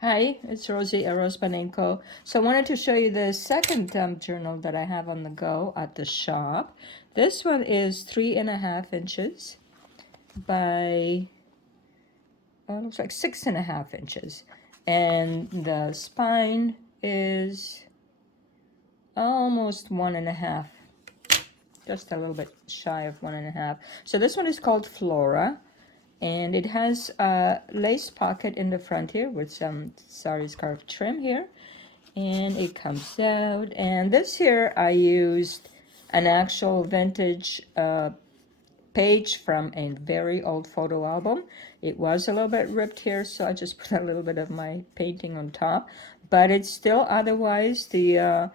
Hi, it's Rosie at RoseByNameCo. So I wanted to show you the second journal that I have on the go at the shop. This one is 3.5 inches by, looks like 6.5 inches. And the spine is almost 1.5, just a little bit shy of 1.5. So this one is called Flora. And it has a lace pocket in the front here with some sari scarf trim here. And it comes out. And this here I used an actual vintage page from a very old photo album. It was a little bit ripped here, so I just put a little bit of my painting on top. But it's still otherwise the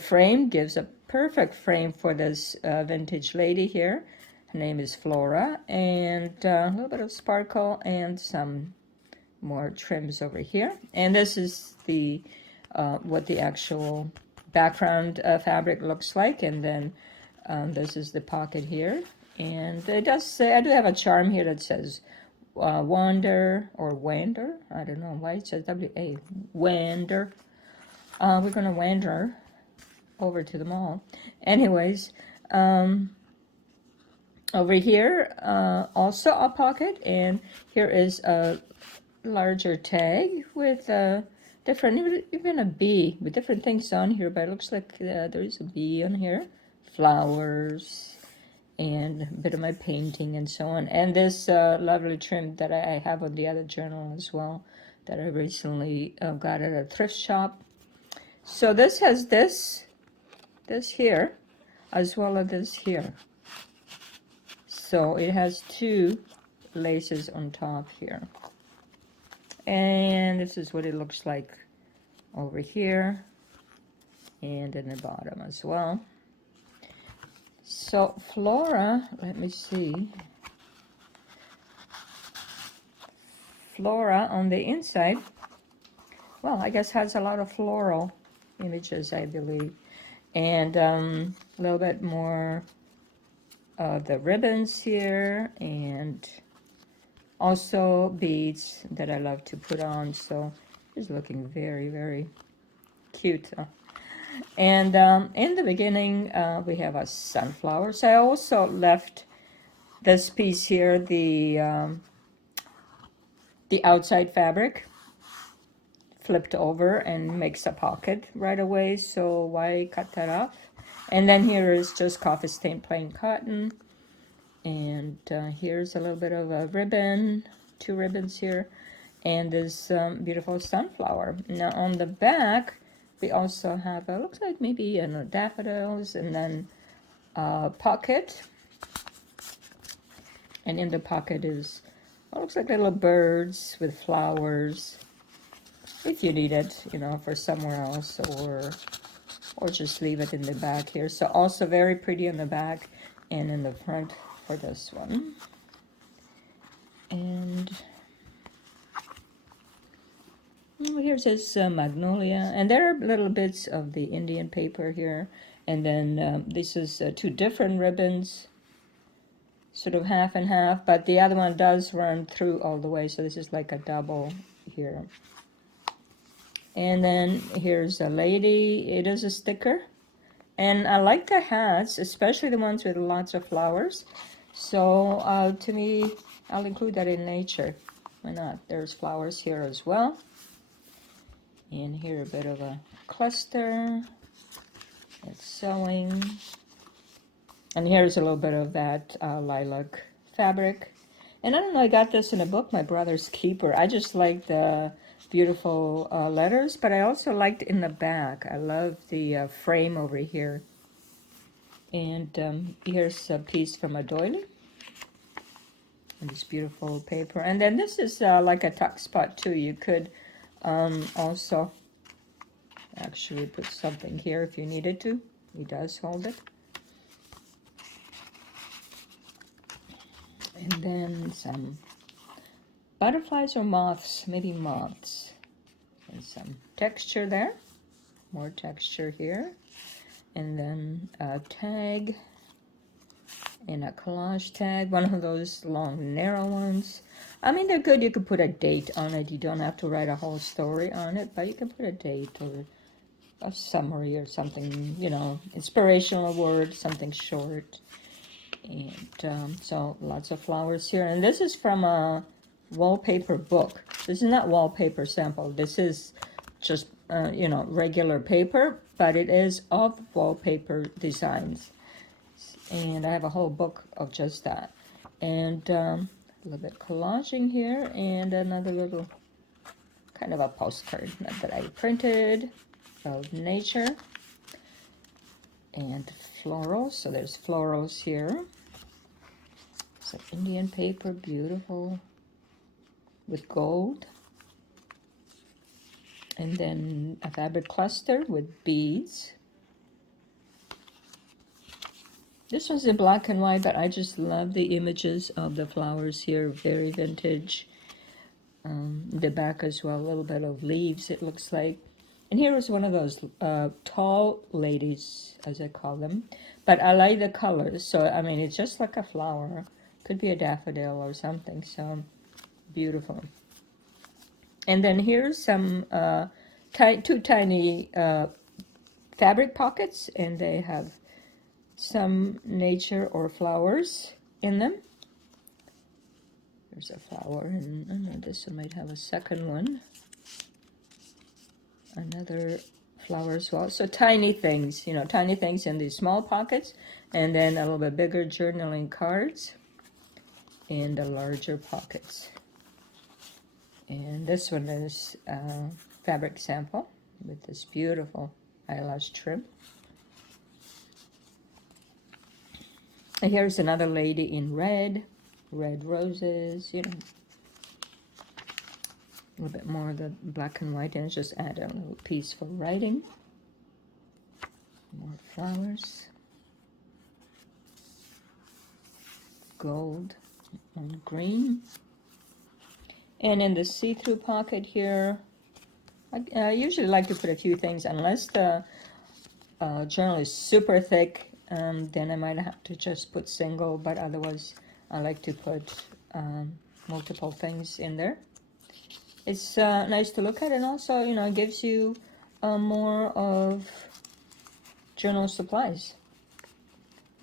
frame gives a perfect frame for this vintage lady here. Her name is Flora, and a little bit of sparkle and some more trims over here. And this is the what the actual background fabric looks like, and then this is the pocket here. And it does say, I do have a charm here that says wander or wander. I don't know why it says W-A, wander. We're going to wander over to the mall. Anyways, over here, also a pocket, and here is a larger tag with different, even a bee with different things on here, but it looks like there is a bee on here, flowers, and a bit of my painting and so on. And this lovely trim that I have on the other journal as well, that I recently got at a thrift shop. So this has this here, as well as this here. So it has two laces on top here. And this is what it looks like over here and in the bottom as well. So Flora, let me see. Flora on the inside, well, I guess has a lot of floral images, I believe. And a little bit more of the ribbons here, and also beads that I love to put on. So it's looking very, very cute. And in the beginning, we have a sunflower. So I also left this piece here, the outside fabric, flipped over and makes a pocket right away. So why cut that off? And then here is just coffee stain plain cotton. And here's a little bit of a ribbon, two ribbons here, and this beautiful sunflower. Now on the back, we also have, looks like maybe daffodils, and then a pocket. And in the pocket is, looks like little birds with flowers, if you need it, for somewhere else, or just leave it in the back here. So also very pretty in the back and in the front for this one. And here's this magnolia, and there are little bits of the Indian paper here. And then this is two different ribbons, sort of half and half, but the other one does run through all the way, so this is like a double here. And then here's a lady. It is a sticker, and I like the hats, especially the ones with lots of flowers. So to me, I'll include that in nature. Why not? There's flowers here as well. And here a bit of a cluster. It's sewing. And here's a little bit of that lilac fabric. And I don't know, I got this in a book, My Brother's Keeper. I just like the beautiful letters, but I also liked in the back. I love the frame over here. And here's a piece from a doily. And this beautiful paper. And then this is like a tuck spot too. You could also actually put something here if you needed to. He does hold it. And then some butterflies or moths, maybe moths. And some texture there. More texture here. And then a tag. And a collage tag, one of those long, narrow ones. I mean, they're good. You could put a date on it. You don't have to write a whole story on it, but you can put a date or a summary or something, you know, inspirational word, something short. And so lots of flowers here. And this is from a wallpaper book. This is not wallpaper sample. This is just, you know, regular paper, but it is of wallpaper designs. And I have a whole book of just that. And a little bit collaging here, and another little kind of a postcard that I printed of nature. And florals, so there's florals here. Some Indian paper, beautiful, with gold. And then a fabric cluster with beads. This one's in black and white, but I just love the images of the flowers here, very vintage. The back as well, a little bit of leaves, it looks like. And here is one of those tall ladies, as I call them. But I like the colors, so I mean, it's just like a flower. Could be a daffodil or something, so beautiful. And then here's some two tiny fabric pockets, and they have some nature or flowers in them. There's a flower, and I know this one might have a second one. Another flower as well. So tiny things, you know, tiny things in these small pockets, and then a little bit bigger journaling cards in the larger pockets. And this one is a fabric sample with this beautiful eyelash trim. And here's another lady in red roses, you know. A little bit more of the black and white, and just add a little piece for writing. More flowers. Gold and green. And in the see-through pocket here, I usually like to put a few things, unless the journal is super thick, then I might have to just put single, but otherwise I like to put multiple things in there. It's nice to look at, and also, you know, it gives you more of journal supplies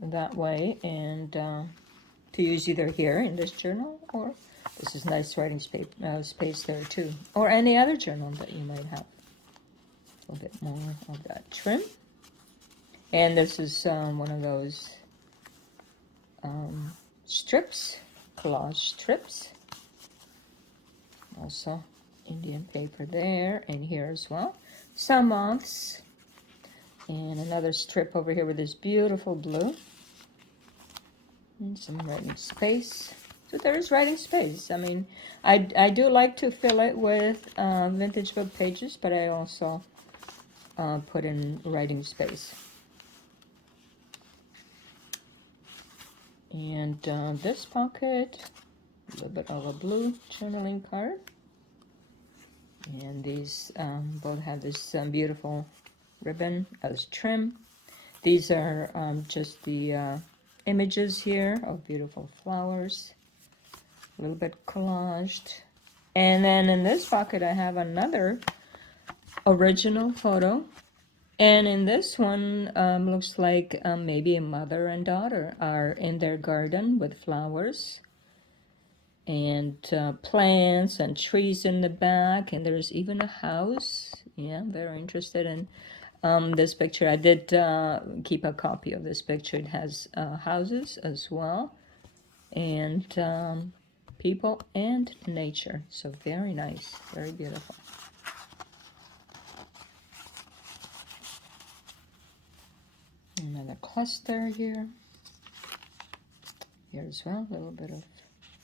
that way, and to use either here in this journal, or this is nice writing space there too, or any other journal that you might have. A little bit more of that trim. And this is one of those strips, collage strips. Also Indian paper there, and here as well. Some moths, and another strip over here with this beautiful blue. And some writing space. So there is writing space. I mean, I do like to fill it with vintage book pages, but I also put in writing space. And this pocket, a little bit of a blue journaling card. And these both have this beautiful ribbon as trim. These are just the images here of beautiful flowers. A little bit collaged. And then in this pocket I have another original photo. And in this one, looks like maybe a mother and daughter are in their garden with flowers and plants and trees in the back, and there's even a house. Yeah, I'm very interested in this picture. I did keep a copy of this picture. It has houses as well, and people and nature. So very nice, very beautiful. Another cluster here. Here as well, a little bit of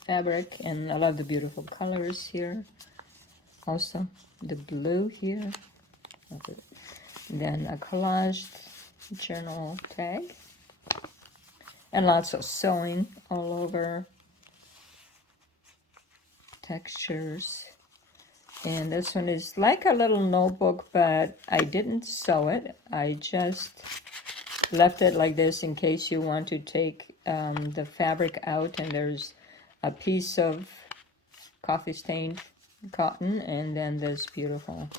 fabric, and I love the beautiful colors here. Also, the blue here. Then a collaged journal tag. And lots of sewing all over. Textures. And this one is like a little notebook, but I didn't sew it. I just left it like this in case you want to take the fabric out and there's a piece of coffee stained cotton, and then this beautiful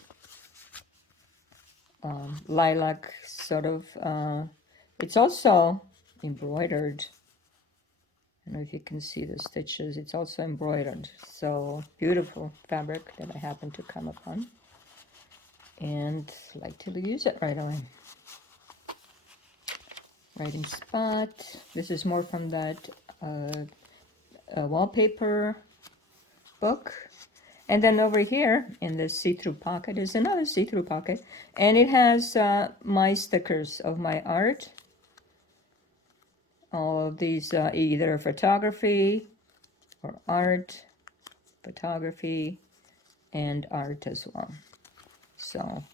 lilac sort of, it's also embroidered. I don't know if you can see the stitches. It's also embroidered. So beautiful fabric that I happened to come upon, and like to use it right away. Writing spot. This is more from that wallpaper book. And then over here in this see-through pocket is another see-through pocket, and it has my stickers of my art. All of these, either photography or art, photography, and art as well. So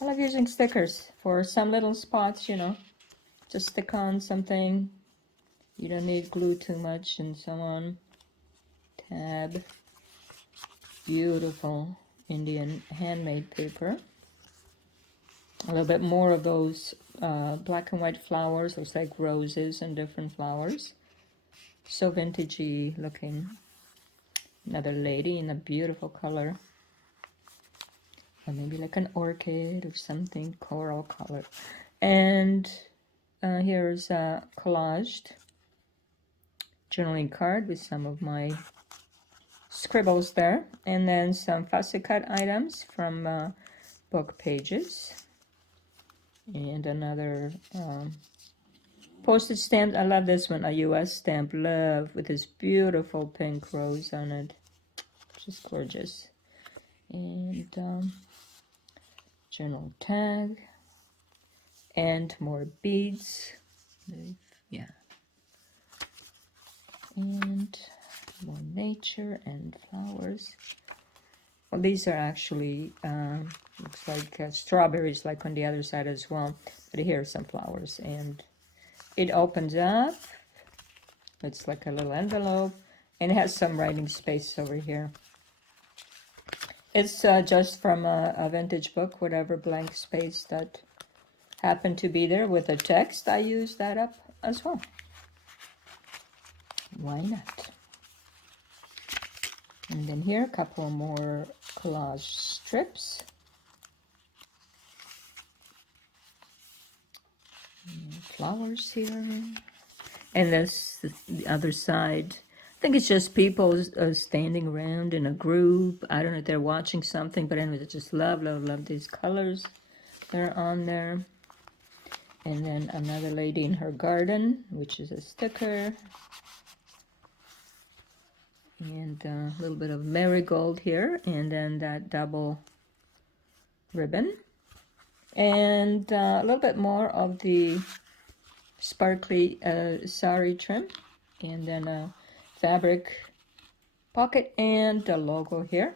I love using stickers for some little spots, you know, just stick on something. You don't need glue too much, and so on. Tab. Beautiful Indian handmade paper. A little bit more of those black and white flowers. Looks like roses and different flowers. So vintagey looking. Another lady in a beautiful color. Or maybe like an orchid or something, coral color. And here's a collaged journaling card with some of my scribbles there, and then some fussy cut items from book pages, and another postage stamp. I love this one, a US stamp, love, with this beautiful pink rose on it, just gorgeous. And journal tag, and more beads, yeah, and more nature and flowers. Well, these are actually looks like strawberries, like on the other side as well, but here are some flowers, and it opens up. It's like a little envelope, and it has some writing space over here. It's just from a vintage book, whatever blank space that happened to be there with the text, I used that up as well. Why not? And then here, a couple more collage strips. And flowers here. And this, the other side, I think it's just people standing around in a group. I don't know if they're watching something, but anyways, I just love, love, love these colors that are on there. And then another lady in her garden, which is a sticker. And a little bit of marigold here, and then that double ribbon, and a little bit more of the sparkly sari trim, and then a fabric pocket and the logo here,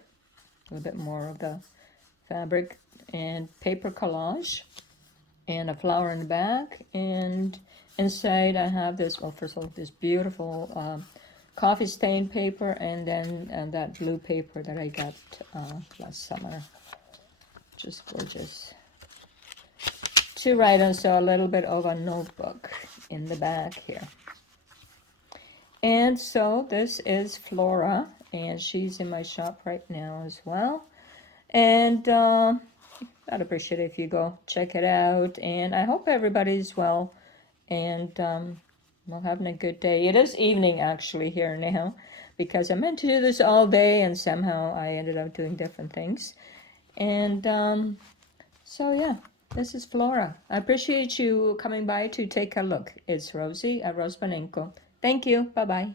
a little bit more of the fabric and paper collage, and a flower in the back. And inside I have this, well, first of all, this beautiful coffee stained paper, and then that blue paper that I got last summer. Just gorgeous to write on. So a little bit of a notebook in the back here. And so this is Flora, and she's in my shop right now as well. And I'd appreciate it if you go check it out. And I hope everybody's well, and well, having a good day. It is evening actually here now, because I meant to do this all day, and somehow I ended up doing different things. And so yeah, this is Flora. I appreciate you coming by to take a look. It's Rosie at RoseByNameCo. Thank you. Bye-bye.